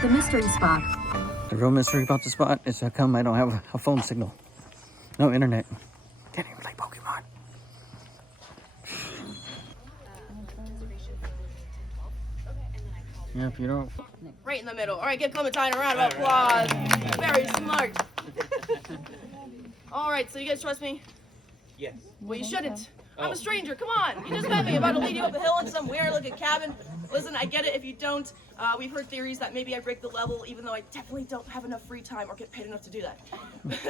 The mystery spot. The real mystery about the spot is how come I don't have a phone signal. No internet. Can't even play Pokemon. Yeah, if you don't... Right in the middle. All right, give Clementine a round of applause. Very smart. All right, so you guys trust me? Yes. Well, you shouldn't. I'm a stranger. Come on. You just met me. I'm about to lead you up a hill in some weird-looking cabin. Listen, I get it if you don't. We've heard theories that maybe I break the level, even though I definitely don't have enough free time or get paid enough to do that.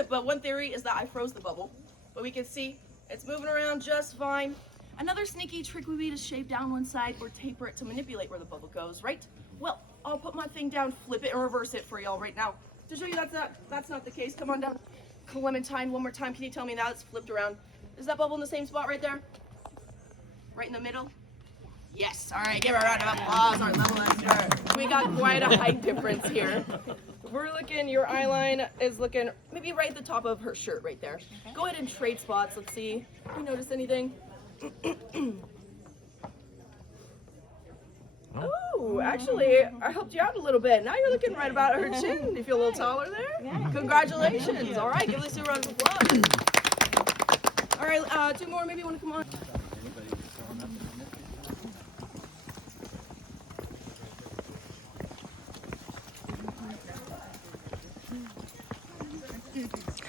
But one theory is that I froze the bubble. But we can see it's moving around just fine. Another sneaky trick would be to shave down one side or taper it to manipulate where the bubble goes, right? Well, I'll put my thing down, flip it, and reverse it for y'all right now. To show you that's not the case, come on down. Clementine, one more time. Can you tell me now it's flipped around? Is that bubble in the same spot right there? Right in the middle? Yes. All right, give her a round of applause, our level expert. We got quite a height difference here. We're looking, your eye line is looking maybe right at the top of her shirt right there. Okay. Go ahead and trade spots. Let's see. You notice anything? Oh, actually, I helped you out a little bit. Now you're looking right about her chin. You feel a little taller there? Yeah. Congratulations. All right, give Lucy a round of applause. All right, two more. Maybe you want to come on.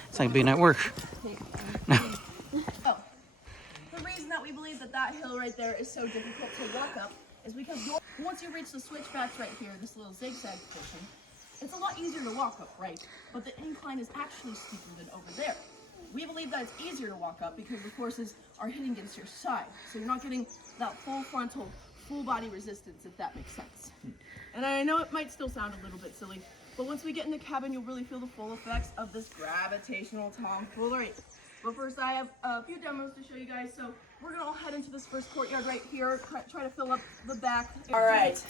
It's like being at work. Oh, the reason that we believe that hill right there is so difficult to walk up is because once you reach the switchbacks right here, this little zigzag position, it's a lot easier to walk up, right? But the incline is actually steeper than over there. We believe that it's easier to walk up because the forces are hitting against your side. So you're not getting that full frontal, full body resistance, if that makes sense. And I know it might still sound a little bit silly, but once we get in the cabin, you'll really feel the full effects of this gravitational tomfoolery. But first, I have a few demos to show you guys. So we're gonna all head into this first courtyard right here, try to fill up the back. All right,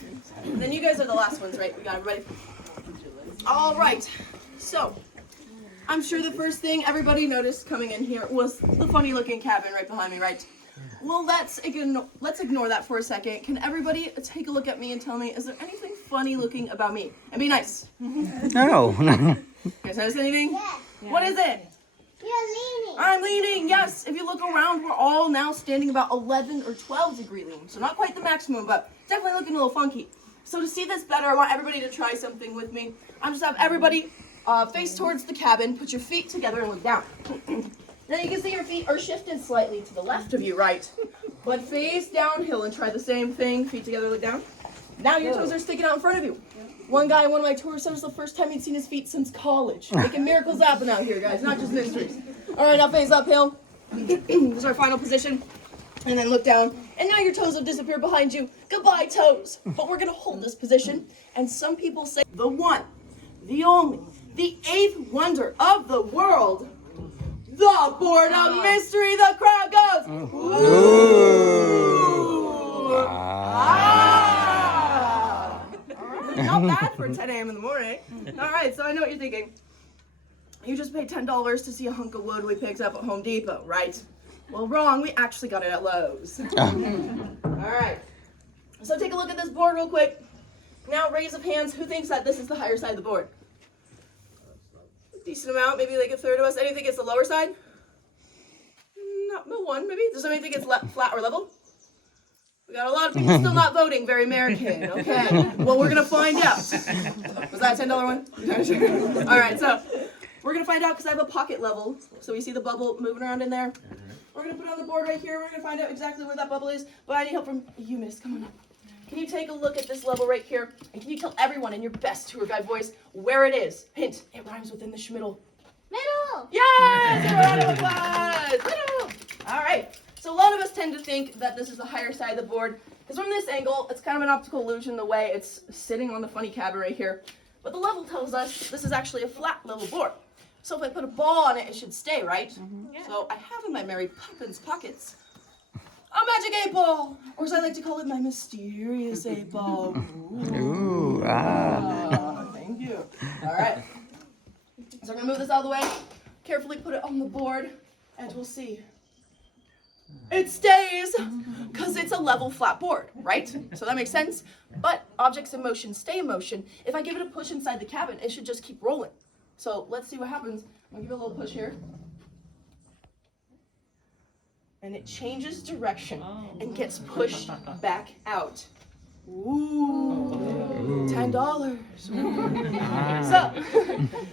and then you guys are the last ones, right? We got everybody. All right, so I'm sure the first thing everybody noticed coming in here was the funny looking cabin right behind me, right? Well, let's ignore that for a second. Can everybody take a look at me and tell me, is there anything funny looking about me? And be nice. No. You guys notice anything? Yeah. What is it? You're leaning. I'm leaning, yes. If you look around, we're all now standing about 11 or 12 degree lean. So not quite the maximum, but definitely looking a little funky. So to see this better, I want everybody to try something with me. I'm just have everybody face towards the cabin, put your feet together and look down. Now you can see your feet are shifted slightly to the left of you, right? But face downhill and try the same thing, feet together, look down. Now your toes are sticking out in front of you. One guy on one of my tours said it was the first time he'd seen his feet since college. Making miracles happen out here, guys, not just mysteries. All right, now face uphill. This is our final position. And then look down. And now your toes will disappear behind you. Goodbye, toes. But we're going to hold this position. And some people say the one, the only, the eighth wonder of the world, the board of mystery. The crowd goes, ooh. All right, not bad for 10 a.m. in the morning. All right, so I know what you're thinking. You just paid $10 to see a hunk of wood we picked up at Home Depot, right? Well, wrong. We actually got it at Lowe's. All right. So take a look at this board real quick. Now, raise of hands. Who thinks that this is the higher side of the board? Decent amount, maybe like a third of us. Anyone think it's the lower side? No one, maybe. Does somebody think it's flat or level? We got a lot of people still not voting. Very American. Okay. Well, we're gonna find out. Was that a $10 one? All right. So we're gonna find out because I have a pocket level. So we see the bubble moving around in there. We're gonna put it on the board right here. We're gonna find out exactly where that bubble is. But I need help from you, miss. Come on up. Can you take a look at this level right here? And can you tell everyone in your best tour guide voice where it is? Hint, it rhymes within the schmiddle. Middle. Yes! A round of applause! Middle! All right. So a lot of us tend to think that this is the higher side of the board. Because from this angle, it's kind of an optical illusion the way it's sitting on the funny cabin right here. But the level tells us this is actually a flat level board. So if I put a ball on it, it should stay, right? Mm-hmm. Yeah. So I have in my Mary Poppins pockets a magic 8-ball, or as I like to call it, my mysterious 8-ball. Ooh, Thank you. All right. So I'm gonna move this out of the way. Carefully put it on the board, and we'll see it stays because it's a level flat board, right? So that makes sense. But objects in motion stay in motion. If I give it a push inside the cabin, it should just keep rolling. So let's see what happens. I'm gonna give it a little push here. And it changes direction and gets pushed back out. Ooh, $10.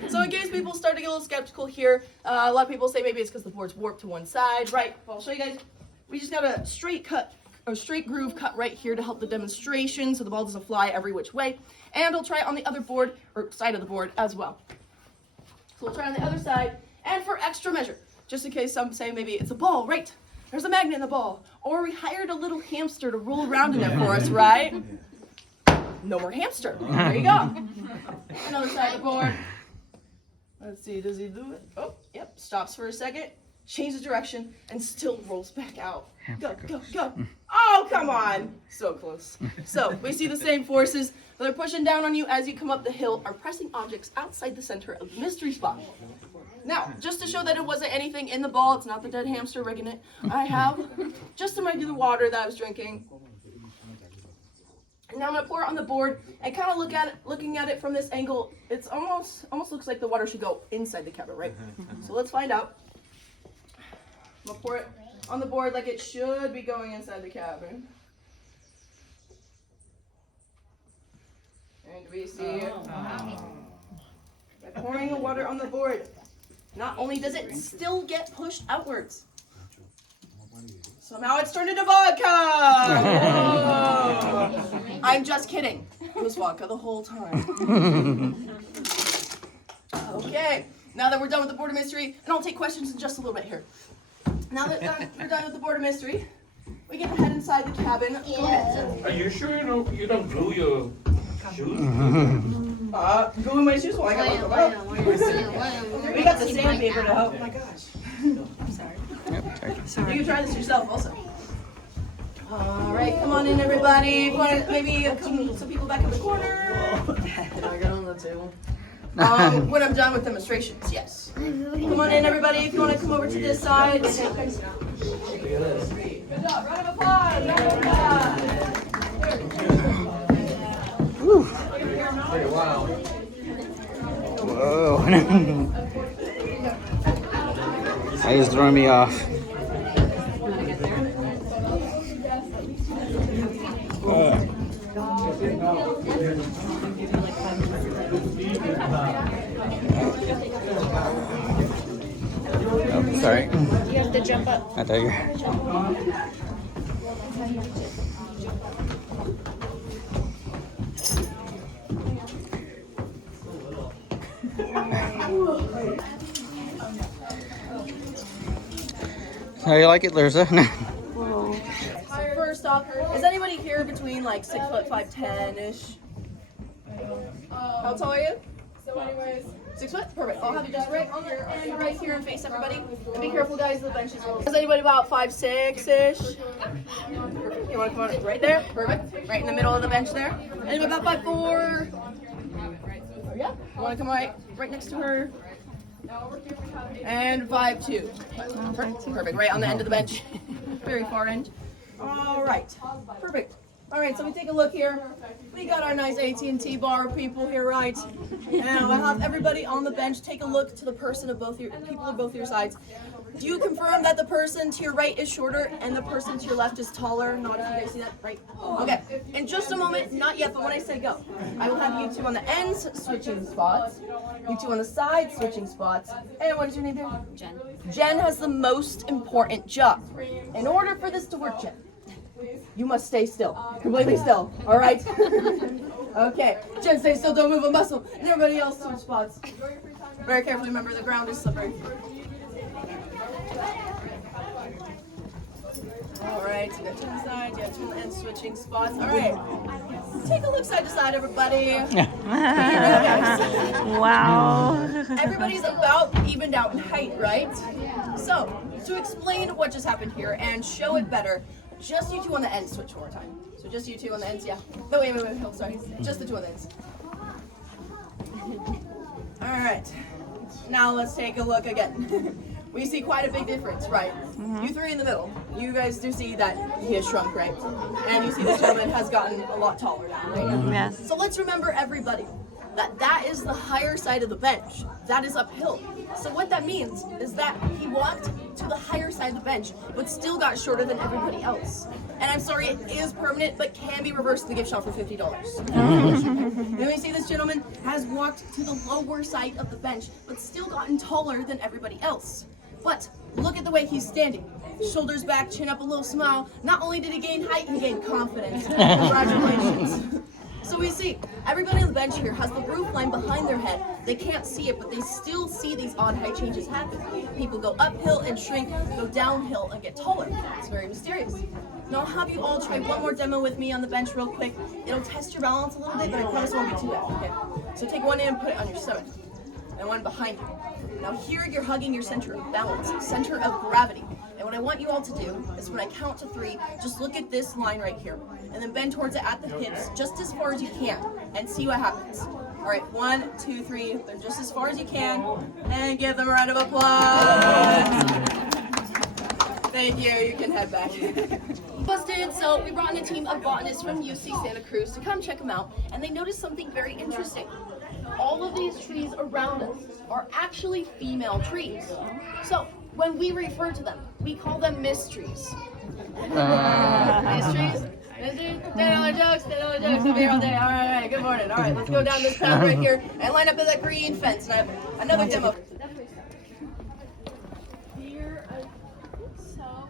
So in case people start to get a little skeptical here, a lot of people say maybe it's because the board's warped to one side, right? Well, I'll show you guys. We just got a straight groove cut right here to help the demonstration, so the ball doesn't fly every which way. And we'll try it on the other board, or side of the board as well. So we'll try on the other side, and for extra measure, just in case some say maybe it's a ball, right? There's a magnet in the ball. Or we hired a little hamster to roll around in there for us, right? No more hamster. There you go. Another side of the board. Let's see, does he do it? Oh, yep, stops for a second, changes direction, and still rolls back out. Go, go, go. Oh, come on. So close. So we see the same forces that are pushing down on you as you come up the hill are pressing objects outside the center of the mystery spot. Now, just to show that it wasn't anything in the ball, it's not the dead hamster rigging it, I have just some regular water that I was drinking. And now I'm gonna pour it on the board and kind of looking at it from this angle. It's almost looks like the water should go inside the cabin, right? So let's find out. I'm gonna pour it on the board like it should be going inside the cabin. And we see by pouring the water on the board, not only does it still get pushed outwards, somehow it's turned into vodka! Whoa. I'm just kidding. It was vodka the whole time. Okay, now that we're done with the board of mystery, and I'll take questions in just a little bit here. Now that we're done with the board of mystery, we get to head inside the cabin. Go ahead. Are you sure you don't glue your shoes? Glue my shoes while I got them up. We got the sandpaper to help. Oh my gosh. I'm sorry. Yep, sorry. You can try this yourself also. All right, come on in, everybody. Maybe some people back in the corner. Can I get on the table? When I'm done with demonstrations, yes. Come on in, everybody. If you want to come over to this side. Good job. Round of applause. Round of applause. Wow. Whoa. That is throwing me off. Oh, sorry. You have to jump up. I thought you How you like it, Larissa? First off, is anybody here between like 6'5", 10-ish? How tall are you? So anyways, 6 foot? Perfect. I'll have you just right on the end, right here, and face everybody. And be careful, guys, the bench is low. Is anybody about 5'6"-ish? Perfect. You want to come on right there? Perfect. Right in the middle of the bench there. Anybody about 5'4"? Yeah. You want to come right next to her? And 5'2". Perfect. Right on the end of the bench. Very far end. All right. Perfect. All right, so we take a look here. We got our nice AT&T bar people here, right? Now I have everybody on the bench take a look to the person of both your people of both your sides. Do you confirm that the person to your right is shorter and the person to your left is taller? Not if you guys see that, right? Okay. In just a moment, not yet, but when I say go, I will have you two on the ends switching spots, you two on the sides switching spots. And what is your name there? Jen. Jen has the most important job. In order for this to work, Jen, you must stay still, completely still, all right? Okay, Jen, stay still, don't move a muscle. And everybody else switch spots. Very carefully, remember the ground is slippery. All right, so you got two on the side, you have two on the end switching spots. All right, take a look side to side, everybody. Wow. Everybody's about evened out in height, right? So, to explain what just happened here and show it better, just you two on the ends switch one more time. So just you two on the ends, yeah. No, wait, oh, sorry. Just the two on the ends. All right. Now let's take a look again. We see quite a big difference, right? You three in the middle. you guys do see that he has shrunk, right? And you see this gentleman has gotten a lot taller now, right? Yes. So let's remember, everybody, that is the higher side of the bench. That is uphill. So what that means is that he walked to the higher side of the bench, but still got shorter than everybody else. And I'm sorry, it is permanent, but can be reversed in the gift shop for $50. Then we see this gentleman has walked to the lower side of the bench, but still gotten taller than everybody else. But look at the way he's standing. Shoulders back, chin up, a little smile. Not only did he gain height, he gained confidence. Congratulations. So we see, everybody on the bench here has the roof line behind their head. They can't see it, but they still see these odd height changes happen. People go uphill and shrink, go downhill and get taller. It's very mysterious. Now I'll have you all try one more demo with me on the bench real quick. It'll test your balance a little bit, but I promise it won't be too bad, okay? So take one in and put it on your stomach, and one behind you. Now here you're hugging your center of balance, center of gravity. And what I want you all to do is when I count to 3, just look at this line right here. And then bend towards it at the hips, just as far as you can, and see what happens. All right, 1, 2, 3, they're just as far as you can, and give them a round of applause. Thank you, you can head back. Busted, so we brought in a team of botanists from UC Santa Cruz to come check them out, and they noticed something very interesting. All of these trees around us are actually female trees. So when we refer to them, we call them mysteries. Mysteries? $10 jokes over here all day. All right, good morning. All right, let's go down this path right here and line up at that green fence. And I have another demo. Here, I think so.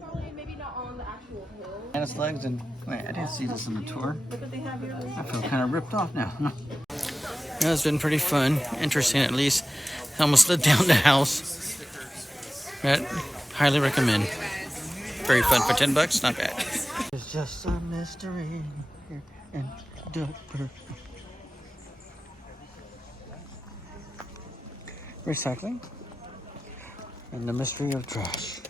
Probably maybe not on the actual hill. And its legs and wait, I didn't see this on the tour. Look what they have here. I feel kind of ripped off now. Yeah, it's been pretty fun, interesting at least. I almost lit down the house. But highly recommend. Very fun for $10, not bad. It's just a mystery here in Dupper. Recycling and the mystery of trash.